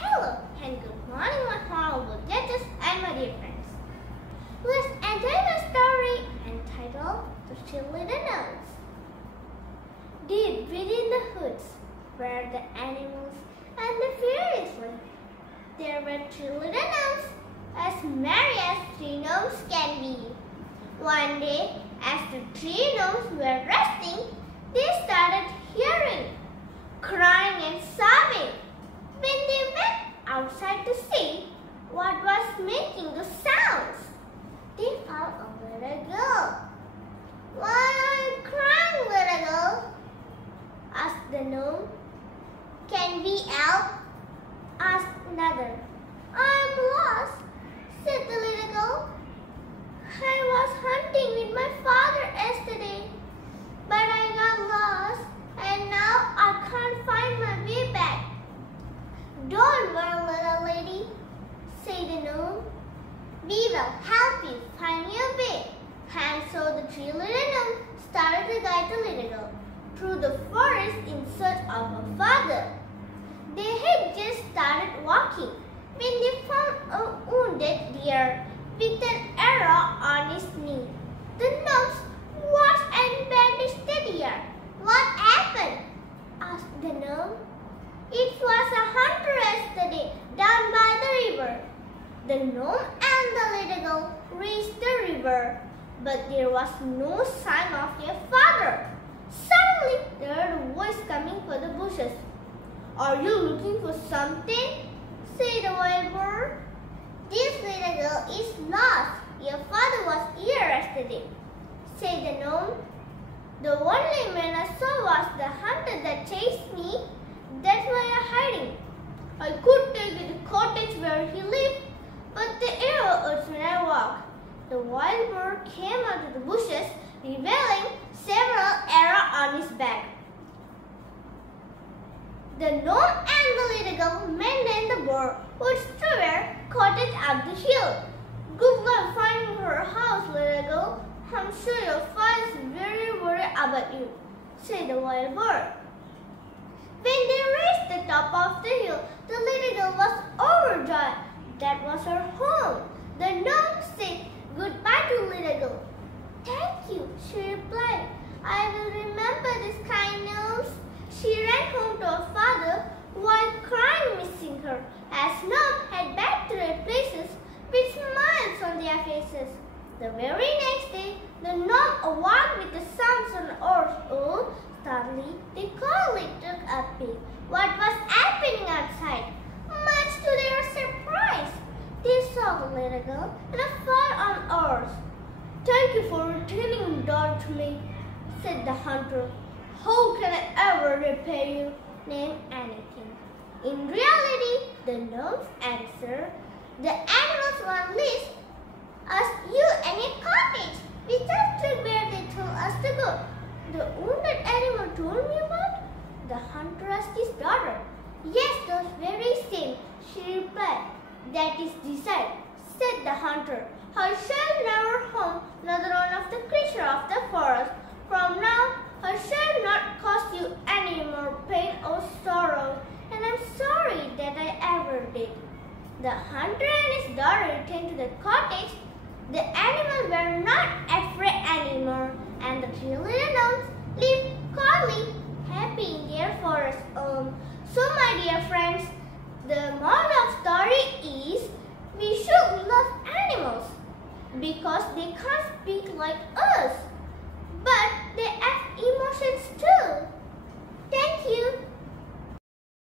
Hello and good morning, my honorable judges and my dear friends. Let's enjoy the story entitled The Three Little Gnomes. Deep within the woods were the animals and the fairies lived. There were three little gnomes, as merry as three gnomes can be. One day, as the three gnomes were resting, they started hearing crying and sobbing. When they went outside to see what was making the sounds, they found a little girl. "Why are you crying, little girl?" asked the gnome. "Can we help?" asked another. "I'm lost," said the little girl. "I was hunting with my father yesterday, but I got lost and now I can't find my way back." "Don't worry, little lady," said the gnome. "We will help you find your way." And so the three little gnomes started to guide the little girl through the forest in search of her father. They had just started walking when they found a wounded deer with an arrow on his knee. The gnomes washed and bandaged the deer. "What happened?" asked the gnome. "It was a hunter yesterday down by the river." The gnome and the little girl reached the river, but there was no sign of their father. Suddenly, they heard a voice coming from the bushes. "Are you looking for something?" said the wild bird. "This little girl is lost. Your father was here yesterday," said the gnome. "The only man I saw was the hunter that chased me. That's why I'm hiding. I could take you to the cottage where he lived, but the arrow hurts when I walk." The wild bird came out of the bushes, revealing several arrows on his back. The gnome and the little girl met in the bird woods to their cottage up the hill. "Good luck finding her house, little girl. I'm sure your father is very worried about you," said the wild bird. When they reached the top of the hill, the little girl was overjoyed. That was her home. The gnome said goodbye to the little girl. "Thank you," she replied. "I will remember this kind gnomes." She ran home to her father while crying, missing her, as gnomes head back to their places with smiles on their faces. The very next day, the gnome awoke with the sounds on earth. Oh, suddenly, they calmly took a peek. What was happening outside? Much to their surprise, they saw the little girl in a fire on earth. "Thank you for returning your daughter to me," said the hunter. "How can I ever repay you?" "Name anything." In reality, the gnomes answered, "The animals on list us you and your cottage. We just took where they told us to go." "The wounded animal told me about?" the hunter asked his daughter. "Yes, those very same," she replied. "That is decided," said the hunter. "I shall never harm another one of the creatures of the forest. From now, I shall not cause you any more pain or sorrow, and I'm sorry that I ever did." The hunter and his daughter returned to the cottage. The animals were not afraid anymore, and the three little gnomes lived calmly, happy in their forest home. So, my dear friends, the moral of the story is we should love animals because they can't speak like us, but they have emotions